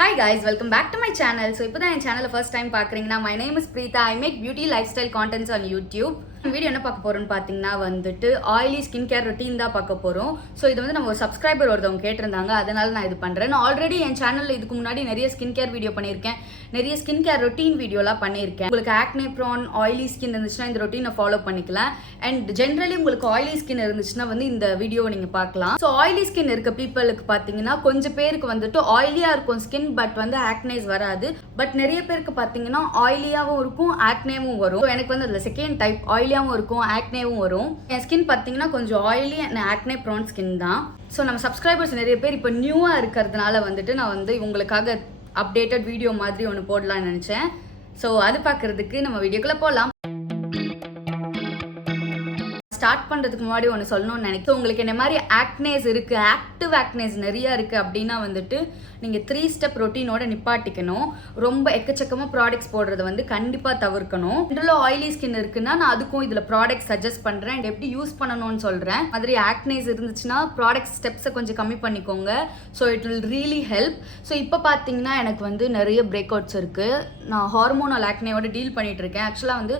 Hi guys, welcome back to my channel. So, if you are channel first time பார்க்கறீங்கன்னா my name is Preetha. I make beauty lifestyle contents on YouTube. Video என்ன பார்க்க போறோம்னு பாத்தீங்கன்னா வந்துட்டு oily skin care routine தான் பார்க்க போறோம். So இது வந்து நம்ம ஒரு சப்ஸ்கிரைபர் ஒருத்தவங்க கேட்டிருந்தாங்க, அதனால நான் இது பண்றேன். நான் ஆல்ரெடி என் சேனல்ல இதுக்கு முன்னாடி நிறைய ஸ்கின் கேர் வீடியோ பண்ணியிருக்கேன், நிறைய ஸ்கின் கேர் ரொட்டீன் வீடியோலாம் பண்ணியிருக்கேன். உங்களுக்கு ஆக்னே ப்ரான் ஆயிலி ஸ்கின் இருந்துச்சுன்னா இந்த ரொட்டீனை ஃபாலோ பண்ணிக்கலாம். அண்ட் ஜென்ரலி உங்களுக்கு ஆயிலி ஸ்கின் இருந்துச்சுன்னா வந்து இந்த வீடியோவை நீங்க பார்க்கலாம். ஸோ ஆயிலி ஸ்கின் இருக்க பீப்புளுக்கு பாத்தீங்கன்னா கொஞ்சம் பேருக்கு வந்துட்டு ஆயிலியா இருக்கும் ஸ்கின், பட் வந்து ஆக்னேஸ் வராது. பட் நிறைய பேருக்கு பாத்தீங்கன்னா ஆயிலியாவும் இருக்கும், ஆக்னேவும் வரும். எனக்கு வந்து அதுல செகண்ட் டைப் ஆயிலியாவும் இருக்கும், ஆக்னேவும் வரும். என் ஸ்கின் பாத்தீங்கன்னா கொஞ்சம் oily and acne prone skin தான். ஸோ நம்ம சப்ஸ்கிரைபர்ஸ் நிறைய பேர் இப்போ நியூவா இருக்கிறதுனால வந்துட்டு நான் வந்து உங்களுக்காக அப்டேட்டட் வீடியோ மாதிரி ஒன்று போடலாம்னு நினைச்சேன். ஸோ அது பார்க்கறதுக்கு நம்ம வீடியோக்குள்ள போகலாம். ஸ்டார்ட் பண்ணுறதுக்கு முன்னாடி ஒன்று சொல்லணும்னு நினைக்கிறேன். உங்களுக்கு என்ன மாதிரி ஆக்னேஸ் இருக்குது, ஆக்டிவ் ஆக்னேஸ் நிறையா இருக்குது அப்படின்னா வந்துட்டு நீங்கள் 3 ஸ்டெப் ரொட்டீனோட நிப்பாட்டிக்கணும். ரொம்ப எக்கச்சக்கமாக ப்ராடக்ட்ஸ் போடுறத வந்து கண்டிப்பாக தவிர்க்கணும். இதில் ஆயிலி ஸ்கின் இருக்குன்னா நான் அதுக்கும் இதில் ப்ராடக்ட் சஜஸ்ட் பண்ணுறேன் அண்ட் எப்படி யூஸ் பண்ணணும்னு சொல்கிறேன். மாதிரி ஆக்னேஸ் இருந்துச்சுன்னா ப்ராடக்ட் ஸ்டெப்ஸை கொஞ்சம் கம்மி பண்ணிக்கோங்க. So it will really help. So இப்போ பார்த்தீங்கன்னா எனக்கு வந்து நிறைய பிரேக் அவுட்ஸ் இருக்குது. நான் ஹார்மோனல் ஆக்னேவோட டீல் பண்ணிட்டு இருக்கேன். ஆக்சுவலாக வந்து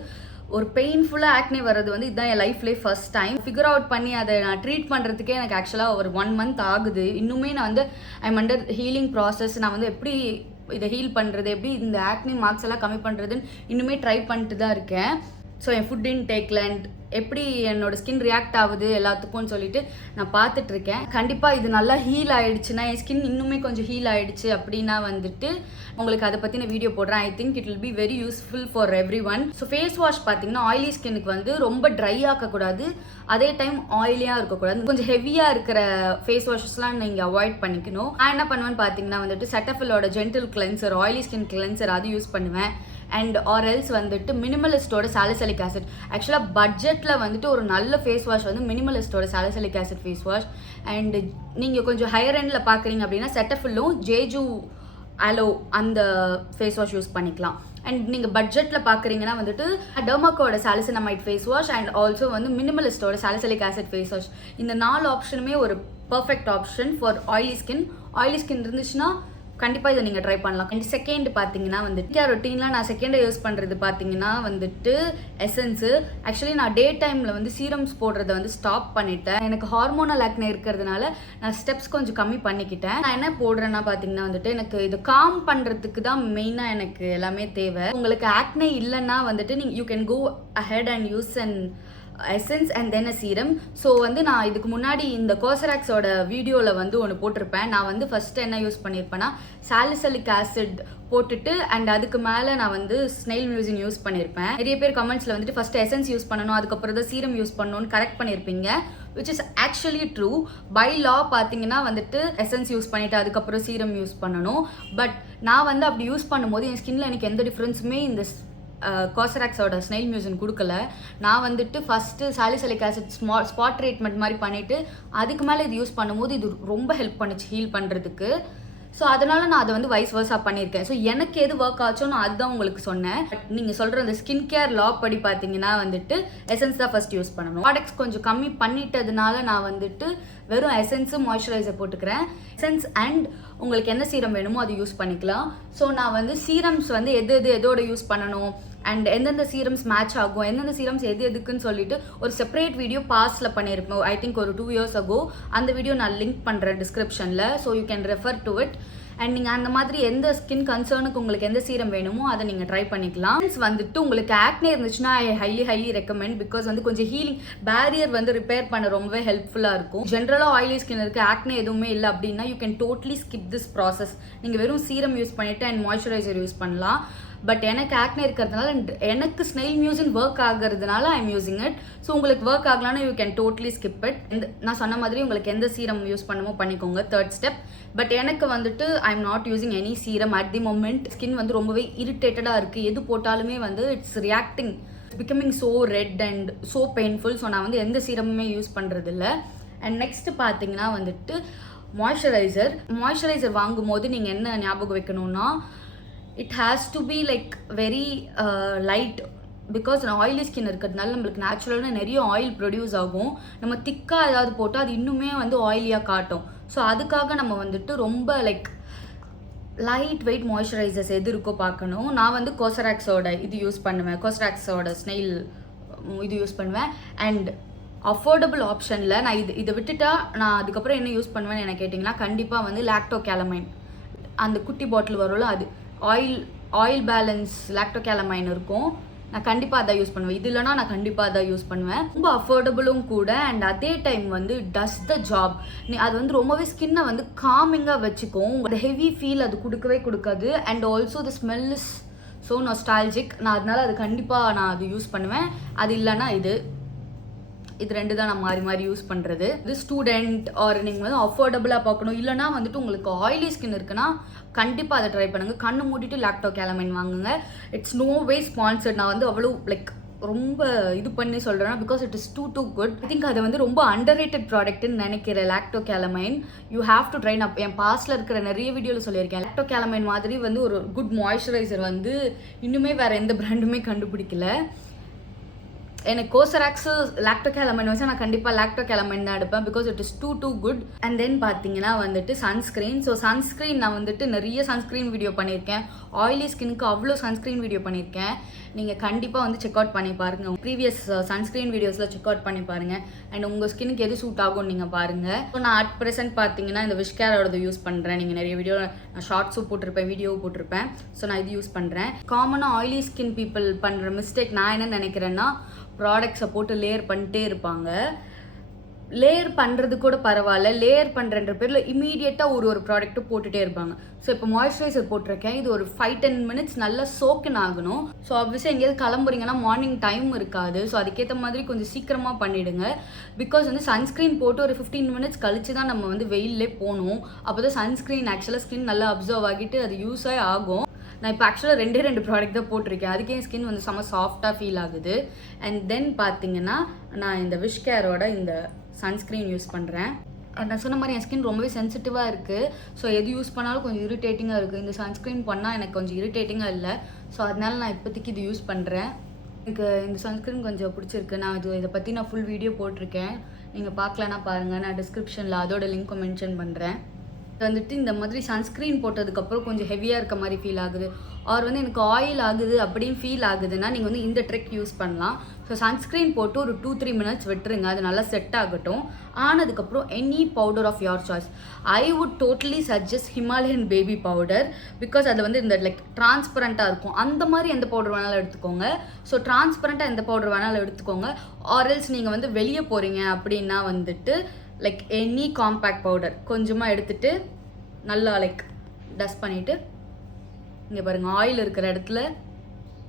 ஒரு பெயின்ஃபுல்லாக ஆக்னே வர்றது வந்து இதுதான் என் லைஃப்லேயே ஃபர்ஸ்ட் டைம். ஃபிகர் அவுட் பண்ணி அதை நான் ட்ரீட் பண்ணுறதுக்கே எனக்கு ஆக்சுவலாக ஒரு 1 month ஆகுது. இன்னுமே நான் வந்து ஐம் அண்டர் ஹீலிங் ப்ராசஸ். நான் வந்து எப்படி இதை ஹீல் பண்ணுறது, எப்படி இந்த ஆக்னே மார்க்ஸ் எல்லாம் கம்மி பண்ணுறதுன்னு இன்னுமே ட்ரை பண்ணிட்டு தான் இருக்கேன். ஸோ என் ஃபுட் இன்டேக்ல அண்ட் எப்படி என்னோட ஸ்கின் ரியாக்ட் ஆகுது எல்லாத்துக்கும்னு சொல்லிட்டு நான் பார்த்துட்டு இருக்கேன். கண்டிப்பாக இது நல்லா ஹீல் ஆயிடுச்சுன்னா, என் ஸ்கின் இன்னுமே கொஞ்சம் ஹீல் ஆயிடுச்சு அப்படின்னா வந்துட்டு உங்களுக்கு அதை பற்றின வீடியோ போடுறேன். I think it will be very useful for everyone. So face wash பார்த்தீங்கன்னா ஆயிலி ஸ்கின்னுக்கு வந்து ரொம்ப ட்ரை ஆக்கக்கூடாது, அதே டைம் ஆயிலியாக இருக்கக்கூடாது. கொஞ்சம் ஹெவியாக இருக்கிற ஃபேஸ் வாஷஸ்லாம் நீங்கள் அவாய்ட் பண்ணிக்கணும். நான் என்ன பண்ணுவேன்னு பார்த்தீங்கன்னா வந்துட்டு செட்டஃபிலோட gentle cleanser, oily skin cleanser அது யூஸ் பண்ணுவேன். அண்ட் ஆர் எல்ஸ் வந்துட்டு மினிமலிஸ்டோட சாலிசிலிக் ஆசிட். ஆக்சுவலாக பட்ஜெட்டில் வந்துட்டு ஒரு நல்ல ஃபேஸ் வாஷ் வந்து மினிமலிஸ்டோட salicylic acid face wash. And நீங்கள் கொஞ்சம் ஹையர் எண்டில் பார்க்குறீங்க அப்படின்னா செட்டஃபிலும் ஜேஜு ஆலோ அந்த ஃபேஸ் வாஷ் யூஸ் பண்ணிக்கலாம். அண்ட் நீங்கள் பட்ஜெட்டில் பார்க்குறீங்கன்னா வந்துட்டு டெர்மாக்கோட சாலிசினமைட் ஃபேஸ் வாஷ் அண்ட் ஆல்சோ வந்து மினிமலிஸ்டோட சாலிசிலிக் ஆசிட் ஃபேஸ் வாஷ். இந்த 4 ஆப்ஷனுமே ஒரு perfect option for oily skin. Oily skin இருந்துச்சுன்னா கண்டிப்பாக இதை நீங்கள் ட்ரை பண்ணலாம். அண்ட் செகண்ட் பார்த்தீங்கன்னா வந்துட்டு ரொட்டீனில் நான் செகண்டை யூஸ் பண்ணுறது பார்த்தீங்கன்னா வந்துட்டு எசன்ஸு. ஆக்சுவலி நான் டே டைமில் வந்து சீரம்ஸ் போடுறத வந்து ஸ்டாப் பண்ணிட்டேன். எனக்கு ஹார்மோனல் ஆக்னே இருக்கிறதுனால நான் ஸ்டெப்ஸ் கொஞ்சம் கம்மி பண்ணிக்கிட்டேன். நான் என்ன போடுறேன்னா பார்த்தீங்கன்னா வந்துட்டு எனக்கு இது காம் பண்ணுறதுக்கு தான் மெயினாக எனக்கு எல்லாமே தேவை. உங்களுக்கு ஆக்னே இல்லைன்னா வந்துட்டு நீங்கள் you can go ahead and use and essence and then a serum. So வந்து நான் இதுக்கு முன்னாடி இந்த கோசராக்ஸோட வீடியோவில் வந்து ஒன்று போட்டிருப்பேன். நான் வந்து ஃபஸ்ட்டு என்ன யூஸ் பண்ணியிருப்பேன்னா சாலிசிலிக் ஆசிட் போட்டுட்டு அண்ட் அதுக்கு மேலே நான் வந்து ஸ்னெயில் மியூசின் யூஸ் பண்ணியிருப்பேன். நிறைய பேர் கமெண்ட்ஸில் வந்துட்டு ஃபஸ்ட்டு எசன்ஸ் யூஸ் பண்ணணும், அதுக்கப்புறம் தான் சீரம் யூஸ் பண்ணணும்னு கரெக்ட் பண்ணியிருப்பீங்க, which is actually true. By law பார்த்தீங்கன்னா வந்துட்டு எசன்ஸ் யூஸ் பண்ணிவிட்டு அதுக்கப்புறம் சீரம் யூஸ் பண்ணணும். பட் நான் வந்து அப்படி யூஸ் பண்ணும்போது என் ஸ்கின்ல எனக்கு எந்த டிஃப்ரென்ஸுமே இந்த கோசராக்ஸோட ஸ்னெயில் மியூசின் கொடுக்கல. நான் வந்துட்டு first salicylic acid spot treatment மாதிரி பண்ணிவிட்டு அதுக்கு மேலே இது யூஸ் பண்ணும்போது இது ரொம்ப ஹெல்ப் பண்ணுச்சு ஹீல் பண்ணுறதுக்கு. ஸோ அதனால நான் அதை வந்து வைஸ் வர்ஸாக பண்ணியிருக்கேன். ஸோ எனக்கு எது ஒர்க் ஆச்சோ நான் அதுதான் உங்களுக்கு சொன்னேன். பட் நீங்கள் சொல்கிற அந்த ஸ்கின் கேர் லா படி பார்த்தீங்கன்னா வந்துட்டு எசன்ஸ் தான் ஃபர்ஸ்ட் யூஸ் பண்ணணும். ப்ராடக்ட்ஸ் கொஞ்சம் கம்மி பண்ணிட்டதுனால நான் வந்துட்டு வெறும் எசன்ஸு மாய்ஸ்சரைசர் போட்டுக்கிறேன். எசன்ஸ் அண்ட் உங்களுக்கு என்ன சீரம் வேணுமோ அது யூஸ் பண்ணிக்கலாம். ஸோ நான் வந்து சீரம்ஸ் வந்து எதோட யூஸ் பண்ணணும் அண்ட் எந்தெந்த சீரம்ஸ் மேட்ச் ஆகும், எந்தெந்த சீரம்ஸ் எதுக்குன்னு சொல்லிட்டு ஒரு செப்பரேட் வீடியோ பாஸ்டில் பண்ணியிருப்பேன். ஐ திங்க் ஒரு 2 years ago. அந்த வீடியோ நான் லிங்க் பண்ணுறேன் டிஸ்கிரிப்ஷனில். So you can refer to it. And நீங்கள் அந்த மாதிரி எந்த ஸ்கின் கன்சர்னுக்கு உங்களுக்கு எந்த சீரம் வேணுமோ அதை நீங்கள் ட்ரை பண்ணிக்கலாம். வந்துட்டு உங்களுக்கு ஆக்னே இருந்துச்சுன்னா ஐ ஹைலி ரெக்கமெண்ட். பிகாஸ் வந்து கொஞ்சம் ஹீலிங் பேரியர் வந்து ரிப்பேர் பண்ண ரொம்பவே ஹெல்ப்ஃபுல்லாக இருக்கும். ஜென்ரலாக ஆயிலி ஸ்கின் இருக்குது, ஆக்னே எதுவுமே இல்லை அப்படின்னா you can totally skip this process. நீங்கள் வெறும் சீரம் யூஸ் பண்ணிவிட்டு அண்ட் மாய்ஸ்சரைசர் யூஸ் பண்ணலாம். பட் எனக்கு ஆக்னே இருக்கிறதுனால எனக்கு ஸ்னெயில் மியூசின் ஒர்க் ஆகிறதுனால I am using it. So உங்களுக்கு ஒர்க் ஆகலான்னா you can totally skip it. நான் சொன்ன மாதிரி உங்களுக்கு எந்த சீரம் யூஸ் பண்ணுமோ பண்ணிக்கோங்க, 3rd ஸ்டெப். பட் எனக்கு வந்துட்டு I am not using any serum at the moment. Skin வந்து ரொம்பவே இரிட்டேட்டடாக இருக்குது. எது போட்டாலுமே வந்து it's reacting becoming so red and so painful. So நான் வந்து எந்த சீரமுமே யூஸ் பண்ணுறதில்ல. அண்ட் நெக்ஸ்ட் பார்த்தீங்கன்னா வந்துட்டு மாய்ஸ்சரைசர் வாங்கும்போது நீங்கள் என்ன ஞாபகம் வைக்கணும்னா it has to be like very light. Because oily skin இருக்கிறதுனால நம்மளுக்கு நேச்சுரலான நிறைய ஆயில் ப்ரொடியூஸ் ஆகும். நம்ம திக்காக ஏதாவது போட்டால் அது இன்னுமே வந்து ஆயிலியாக காட்டும். ஸோ அதுக்காக நம்ம வந்துட்டு ரொம்ப லைக் லைட் வெயிட் மாய்ஸ்சரைசர்ஸ் எது இருக்கோ பார்க்கணும். நான் வந்து கோசராக்ஸோட இது யூஸ் பண்ணுவேன், கோசராக்ஸோட ஸ்னெயில் இது யூஸ் பண்ணுவேன். அண்ட் அஃபோர்டபுள் ஆப்ஷனில் நான் இதை விட்டுட்டா நான் அதுக்கப்புறம் என்ன யூஸ் பண்ணுவேன்னு என்ன கேட்டிங்கன்னா, கண்டிப்பாக வந்து லாக்டோகேலமைன், அந்த குட்டி பாட்டில் வரும்ல, அது ஆயில் பேலன்ஸ் லாக்டோகேலமைன் இருக்கும். நான் கண்டிப்பாக அதை யூஸ் பண்ணுவேன். இது இல்லைனா நான் கண்டிப்பாக அதை யூஸ் பண்ணுவேன். ரொம்ப அஃபோர்டபுளும் கூட. அண்ட் அதே டைம் வந்து டஸ் த ஜாப். அது வந்து ரொம்பவே ஸ்கின்னை வந்து காமிங்காக வச்சுக்கும். ஒரு ஹெவி ஃபீல் அது கொடுக்கவே கொடுக்காது. And also the smell is so nostalgic. நான் அதனால அது கண்டிப்பாக நான் அது யூஸ் பண்ணுவேன். அது இல்லைன்னா இது ரெண்டு தான் நான் மாறி மாறி யூஸ் பண்ணுறது. இது ஸ்டூடெண்ட் ஆர் நீங்கள் வந்து அஃபோர்டபுளாக பார்க்கணும். இல்லைனா வந்துட்டு உங்களுக்கு ஆயிலி ஸ்கின் இருக்குன்னா கண்டிப்பாக அதை ட்ரை பண்ணுங்கள். கண்ணு மூடிட்டு லாக்டோகேலமைன் வாங்குங்க. It's no way sponsored. நான் வந்து அவ்வளோ லைக் ரொம்ப இது பண்ணி சொல்கிறேன்னா because it is too good. I think அது வந்து ரொம்ப அண்டர் ரேட்டட் ப்ராடக்ட்னு நினைக்கிறேன். Lacto Calamine you have to try. நான் என் பாஸ்ட்டில் இருக்கிற நிறைய வீடியோவில் சொல்லியிருக்கேன். லாக்டோகேலமைன் மாதிரி வந்து ஒரு குட் மாய்ஸ்சரைசர் வந்து இன்னுமே வேறு எந்த பிராண்டுமே கண்டுபிடிக்கல. எனக்கு கோசராக்ஸு லாக்டோகேலமைன் வச்சா நான் கண்டிப்பாக லாக்டோகேலமைன் தான் எடுப்பேன் because it is too good. And then பார்த்தீங்கன்னா வந்துட்டு சன்ஸ்க்ரீன். ஸோ சன்ஸ்க்ரீன் நான் வந்துட்டு நிறைய சன்ஸ்க்ரீன் வீடியோ பண்ணியிருக்கேன். ஆயிலி ஸ்கின்னுக்கு அவ்வளோ சன்ஸ்க்ரீன் வீடியோ பண்ணியிருக்கேன். நீங்கள் கண்டிப்பாக வந்து செக் அவுட் பண்ணி பாருங்கள். ப்ரீவியஸ் சன்ஸ்க்ரீன் வீடியோஸில் செக் அவுட் பண்ணி பாருங்கள். அண்ட் உங்கள் ஸ்கின்னுக்கு எது சூட் ஆகும்னு நீங்கள் பாருங்கள். ஸோ நான் அட் ப்ரெசென்ட் பார்த்தீங்கன்னா இந்த விஷ்கேரோடது யூஸ் பண்ணுறேன். நீங்கள் நிறைய வீடியோ நான் ஷார்ட்ஸும் போட்டிருப்பேன், வீடியோவும் போட்டிருப்பேன். ஸோ நான் இது யூஸ் பண்ணுறேன். காமனாக ஆயிலி ஸ்கின் பீப்புள் பண்ணுற மிஸ்டேக் நான் என்ன நினைக்கிறேன்னா, ப்ராடக்ட்ஸை போட்டு லேயர் பண்ணிட்டே இருப்பாங்க. லேயர் பண்ணுறது கூட பரவாயில்ல, லேயர் பண்ணுறன்ற பேரில் இமீடியட்டாக ஒரு ப்ராடக்ட்டு போட்டுகிட்டே இருப்பாங்க. ஸோ இப்போ மாய்ஸ்சரைசர் போட்டிருக்கேன், இது ஒரு 5-10 மினிட்ஸ் நல்லா சோக்கின் ஆகணும். ஸோ ஆப்வியஸாக எங்கேயாவது கிளம்புறீங்கன்னா மார்னிங் டைம் இருக்காது. ஸோ அதுக்கேற்ற மாதிரி கொஞ்சம் சீக்கிரமாக பண்ணிவிடுங்க. பிகாஸ் வந்து சன்ஸ்க்ரீன் போட்டு ஒரு 15 மினிட்ஸ் கழிச்சு தான் நம்ம வந்து வெயிலே போகணும். அப்போ தான் சன்ஸ்க்ரீன் ஆக்சுவலாக ஸ்கின் நல்லா அப்சர்வ் ஆகிட்டு அது யூஸே ஆகும். நான் இப்போ ஆக்சுவலாக 2 ப்ராடக்ட் தான் போட்டிருக்கேன். அதுக்கே என் ஸ்கின் வந்து செம்ம சாஃப்டாக ஃபீல் ஆகுது. அண்ட் தென் பார்த்தீங்கன்னா நான் இந்த விஷ்கேரோட இந்த சன்ஸ்க்ரீன் யூஸ் பண்ணுறேன். நான் சொன்ன மாதிரி என் ஸ்கின் ரொம்பவே சென்சிட்டிவாக இருக்குது. ஸோ எது யூஸ் பண்ணாலும் கொஞ்சம் இரிட்டேட்டிங்காக இருக்குது. இந்த சன்ஸ்க்ரீன் பண்ணால் எனக்கு கொஞ்சம் இரிட்டேட்டிங்காக இல்லை. ஸோ அதனால நான் இப்போதைக்கு இது யூஸ் பண்ணுறேன். எனக்கு இந்த சன்ஸ்க்ரீன் கொஞ்சம் பிடிச்சிருக்கு. நான் இதை பற்றி நான் ஃபுல் வீடியோ போட்டிருக்கேன். நீங்கள் பார்க்கலன்னா பாருங்கள். நான் டிஸ்கிரிப்ஷனில் அதோட லிங்க்கும் மென்ஷன் பண்ணுறேன். வந்துட்டு இந்த மாதிரி சன்ஸ்க்ரீன் போட்டதுக்கப்புறம் கொஞ்சம் ஹெவியாக இருக்க மாதிரி ஃபீல் ஆகுது, ஆர் வந்து எனக்கு ஆயில் ஆகுது அப்படின்னு ஃபீல் ஆகுதுன்னா நீங்கள் வந்து இந்த ட்ரிக் யூஸ் பண்ணலாம். ஸோ சன்ஸ்க்ரீன் போட்டு ஒரு 2-3 மினிட்ஸ் விட்டுருங்க, அது நல்லா செட் ஆகட்டும். ஆனதுக்கப்புறம் any powder of your choice. I would totally suggest Himalayan baby powder. Because அது வந்து இந்த லைக் டிரான்ஸ்பரண்ட்டாக இருக்கும். அந்த மாதிரி எந்த பவுடர் வேணாலும் எடுத்துக்கோங்க. ஸோ டிரான்ஸ்பரண்ட்டாக எந்த பவுடர் வேணாலும் எடுத்துக்கோங்க. ஆர்எல்ஸ் நீங்கள் வந்து வெளியே போகிறீங்க அப்படின்னா வந்துட்டு லைக் எனி காம்பேக்ட் பவுடர் கொஞ்சமாக எடுத்துகிட்டு நல்லா லைக் டஸ்ட் பண்ணிவிட்டு இங்கே பாருங்கள் ஆயில் இருக்கிற இடத்துல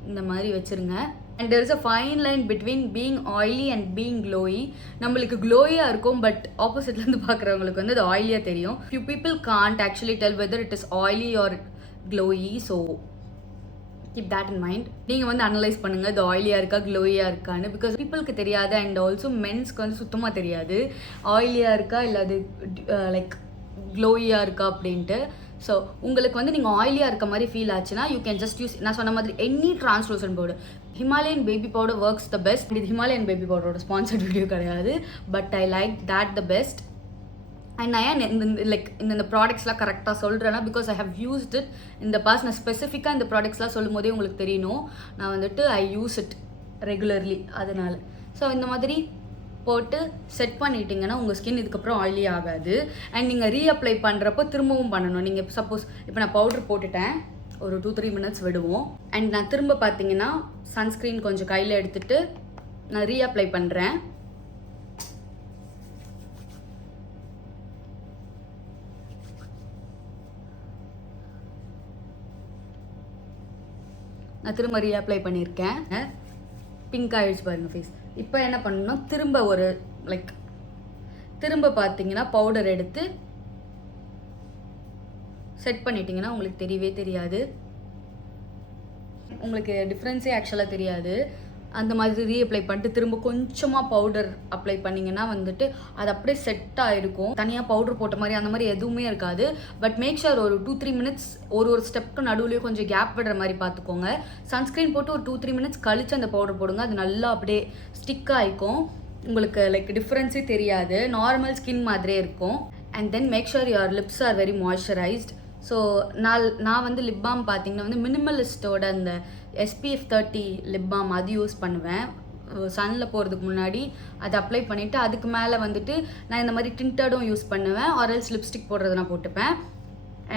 இந்த மாதிரி வச்சுருங்க. And there is a fine line between being oily and being glowy. நம்மளுக்கு க்ளோயாக இருக்கும், பட் ஆப்போசிட்லேருந்து பார்க்குறவங்களுக்கு வந்து அது ஆயிலியாக தெரியும். few people can't actually tell whether it is oily or glowy. So keep that in mind. நீங்கள் வந்து அனலைஸ் பண்ணுங்கள், இது ஆயிலியாக இருக்கா க்ளோயாக இருக்கான்னு. பிகாஸ் பீப்புளுக்கு தெரியாது. அண்ட் ஆல்சோ மென்ஸ்க்கு வந்து சுத்தமாக தெரியாது ஆயிலியாக இருக்கா இல்லை அது லைக் க்ளோயாக இருக்கா அப்படின்ட்டு. ஸோ உங்களுக்கு வந்து நீங்கள் ஆயிலியாக இருக்க மாதிரி ஃபீல் ஆச்சுன்னா யூ கேன் ஜஸ்ட் யூஸ் நான் சொன்ன மாதிரி any translucent powder. Himalayan baby powder works the best. இது ஹிமாலயன் பேபி பவுடரோட ஸ்பான்சர்ட் வீடியோ கிடையாது, but I like that the best. And நான் ஏன் லைக் இந்த ப்ராடக்ட்ஸ்லாம் கரெக்டாக சொல்கிறேன்னா because I have used it in the past. நான் ஸ்பெசிஃபிக்காக இந்த ப்ராடக்ட்ஸ்லாம் சொல்லும் போதே உங்களுக்கு தெரியணும், நான் வந்துட்டு ஐ யூஸ் இட் ரெகுலர்லி அதனால். ஸோ இந்த மாதிரி போட்டு செட் பண்ணிட்டீங்கன்னா உங்கள் ஸ்கின் இதுக்கப்புறம் ஆயிலி ஆகாது. அண்ட் நீங்கள் ரீஅப்ளை பண்ணுறப்போ திரும்பவும் பண்ணணும். நீங்கள் சப்போஸ் இப்போ நான் பவுடர் போட்டுட்டேன், ஒரு 2-3 மினிட்ஸ் விடுவோம். அண்ட் நான் திரும்ப பார்த்தீங்கன்னா சன்ஸ்க்ரீன் கொஞ்சம் கையில் எடுத்துகிட்டு நான் ரீஅப்ளை பண்ணுறேன். நான் திரும்ப ரீஅப்ளை பண்ணியிருக்கேன். பிங்க் ஆகிடுச்சு பாருங்கள் ஃபேஸ். இப்போ என்ன பண்ணணும்னா திரும்ப ஒரு லைக் திரும்ப பார்த்தீங்கன்னா பவுடர் எடுத்து செட் பண்ணிட்டீங்கன்னா உங்களுக்கு தெரியவே தெரியாது, உங்களுக்கு டிஃப்ரென்ஸே ஆக்சுவலாக தெரியாது. அந்த மாதிரி ரீஅப்ளை பண்ணிட்டு திரும்ப கொஞ்சமாக பவுடர் அப்ளை பண்ணிங்கன்னா வந்துட்டு அது அப்படியே செட் ஆகிருக்கும். தனியாக பவுடர் போட்ட மாதிரி அந்த மாதிரி எதுவுமே இருக்காது. பட் மேக் ஷுர் ஒரு 2-3 மினிட்ஸ் ஒரு ஸ்டெப்க்கு நடுவுலேயே கொஞ்சம் கேப் விடுற மாதிரி பார்த்துக்கோங்க. சன்ஸ்க்ரீன் போட்டு ஒரு 2-3 மினிட்ஸ் கழித்து அந்த பவுடர் போடுங்க, அது நல்லா அப்படியே ஸ்டிக் ஆகிக்கும். உங்களுக்கு லைக் டிஃப்ரென்ஸே தெரியாது, நார்மல் ஸ்கின் மாதிரியே இருக்கும். And then make sure your lips are very moisturised. So நான் வந்து லிப் பாம் பார்த்தீங்கன்னா வந்து மினிமலிஸ்ட்டோட அந்த SPF 30 லிப் பாம் அது யூஸ் பண்ணுவேன். சன்னில் போகிறதுக்கு முன்னாடி அதை அப்ளை பண்ணிவிட்டு அதுக்கு மேலே வந்துட்டு நான் இந்த மாதிரி டிண்டடும் யூஸ் பண்ணுவேன். ஆரல்ஸ் லிப்ஸ்டிக் போடுறது நான் போட்டுப்பேன்.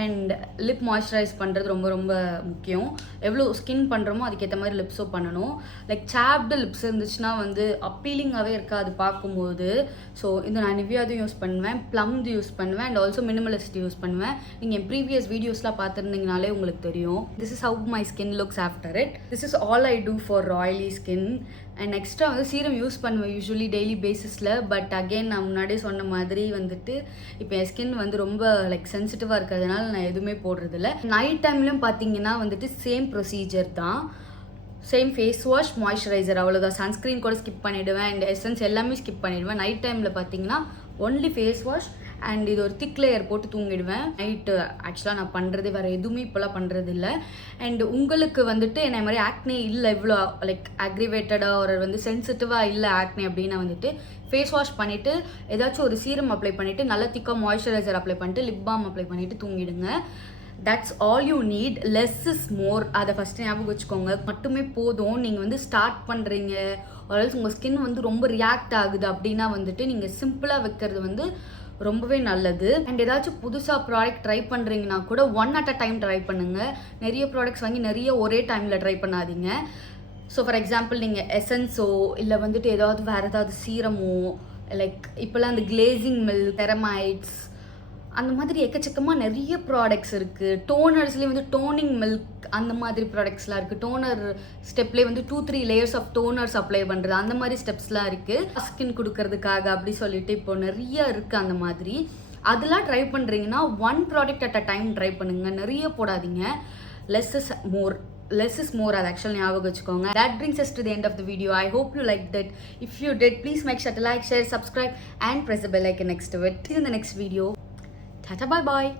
அண்ட் லிப் மாய்ஸ்சரைஸ் பண்ணுறது ரொம்ப ரொம்ப முக்கியம். எவ்வளோ ஸ்கின் பண்ணுறோமோ அதுக்கேற்ற மாதிரி லிப்ஸும் பண்ணணும். லைக் சாப்டு லிப்ஸ் இருந்துச்சுன்னா வந்து அப்பீலிங்காகவே இருக்காது பார்க்கும்போது. ஸோ இந்த நான் நிவ்யாதும் யூஸ் பண்ணுவேன், ப்ளம்து யூஸ் பண்ணுவேன், அண்ட் ஆல்சோ மினிமலிஸ்ட் யூஸ் பண்ணுவேன். நீங்கள் என் ப்ரீவியஸ் வீடியோஸ்லாம் பார்த்துருந்தீங்கனாலே உங்களுக்கு தெரியும். This is how my skin looks after it. This is all I do for oily skin. And extra வந்து சீரம் யூஸ் பண்ணுவேன் யூஸ்வலி டெய்லி பேசிஸில். பட் அகெயின் நான் முன்னாடியே சொன்ன மாதிரி வந்துட்டு இப்போ என் ஸ்கின் வந்து ரொம்ப லைக் சென்சிட்டிவாக இருக்கிறதுனால நான் எதுவுமே போடுறதில்ல. நைட் டைம்லையும் பார்த்தீங்கன்னா வந்துட்டு சேம் ப்ரொசீஜர் தான். சேம் ஃபேஸ் வாஷ், மாய்ஸ்சரைசர், அவ்வளோதான். சன்ஸ்க்ரீன் கூட ஸ்கிப் பண்ணிவிடுவேன் அண்ட் எசன்ஸ் எல்லாமே ஸ்கிப் பண்ணிவிடுவேன். நைட் டைமில் பார்த்தீங்கன்னா ஒன்லி ஃபேஸ் வாஷ் அண்ட் இது ஒரு திக் லேயர் போட்டு தூங்கிடுவேன். நைட்டு ஆக்சுவலாக நான் பண்ணுறது வேறு எதுவுமே இப்போலாம் பண்ணுறது இல்லை. அண்ட் உங்களுக்கு வந்துட்டு என்ன மாதிரி ஆக்னே இல்லை, இவ்வளோ லைக் அக்ரிவேட்டடாக ஒரு வந்து சென்சிட்டிவாக இல்லை ஆக்னே அப்படின்னா வந்துட்டு ஃபேஸ் வாஷ் பண்ணிவிட்டு ஏதாச்சும் ஒரு சீரம் அப்ளை பண்ணிவிட்டு நல்லா திக்காக மாய்ஸ்சரைசர் அப்ளை பண்ணிட்டு லிப் பாம் அப்ளை பண்ணிவிட்டு தூங்கிடுங்க. That's all you need. Less is more. அதை ஃபஸ்ட்டு ஞாபகம் வச்சுக்கோங்க. மட்டுமே போதும். நீங்கள் வந்து ஸ்டார்ட் பண்ணுறீங்க ஆல்ஸ் உங்கள் ஸ்கின் வந்து ரொம்ப ரியாக்ட் ஆகுது அப்படின்னா வந்துட்டு நீங்கள் சிம்பிளாக வைக்கிறது வந்து ரொம்பவே நல்லது. அண்ட் ஏதாச்சும் புதுசாக ப்ராடக்ட் ட்ரை பண்ணுறீங்கன்னா கூட one at a time try பண்ணுங்கள். நிறைய ப்ராடக்ட்ஸ் வாங்கி நிறைய ஒரே டைமில் ட்ரை பண்ணாதீங்க. ஸோ ஃபார் எக்ஸாம்பிள் நீங்கள் எசன்ஸோ இல்லை வந்துட்டு ஏதாவது வேறு ஏதாவது சீரமோ லைக் இப்போல்லாம் அந்த கிளேசிங் மில்க், தெரமைட்ஸ், அந்த மாதிரி எக்கச்சக்கமாக நிறைய ப்ராடக்ட்ஸ் இருக்குது. டோனர்ஸ்லேயே வந்து டோனிங் மில்க் அந்த மாதிரி ப்ராடக்ட்ஸ்லாம் இருக்குது. டோனர் ஸ்டெப்லேயே வந்து 2-3 லேயர்ஸ் ஆஃப் டோனர்ஸ் அப்ளை பண்ணுறது அந்த மாதிரி ஸ்டெப்ஸ்லாம் இருக்குது. ஸ்கின் கொடுக்கறதுக்காக அப்படி சொல்லிட்டு இப்போ நிறைய இருக்குது அந்த மாதிரி. அதெல்லாம் ட்ரை பண்ணுறீங்கன்னா one product at a time try பண்ணுங்கள். நிறைய போடாதீங்க. Less is more. Less is more, அது actually ஞாபகம் வச்சுக்கோங்க. That brings us to the end of the video. I hope you liked it. If you did, please make sure to like, share, subscribe and press the bell icon next to it. See you in the next video. Tata, bye bye.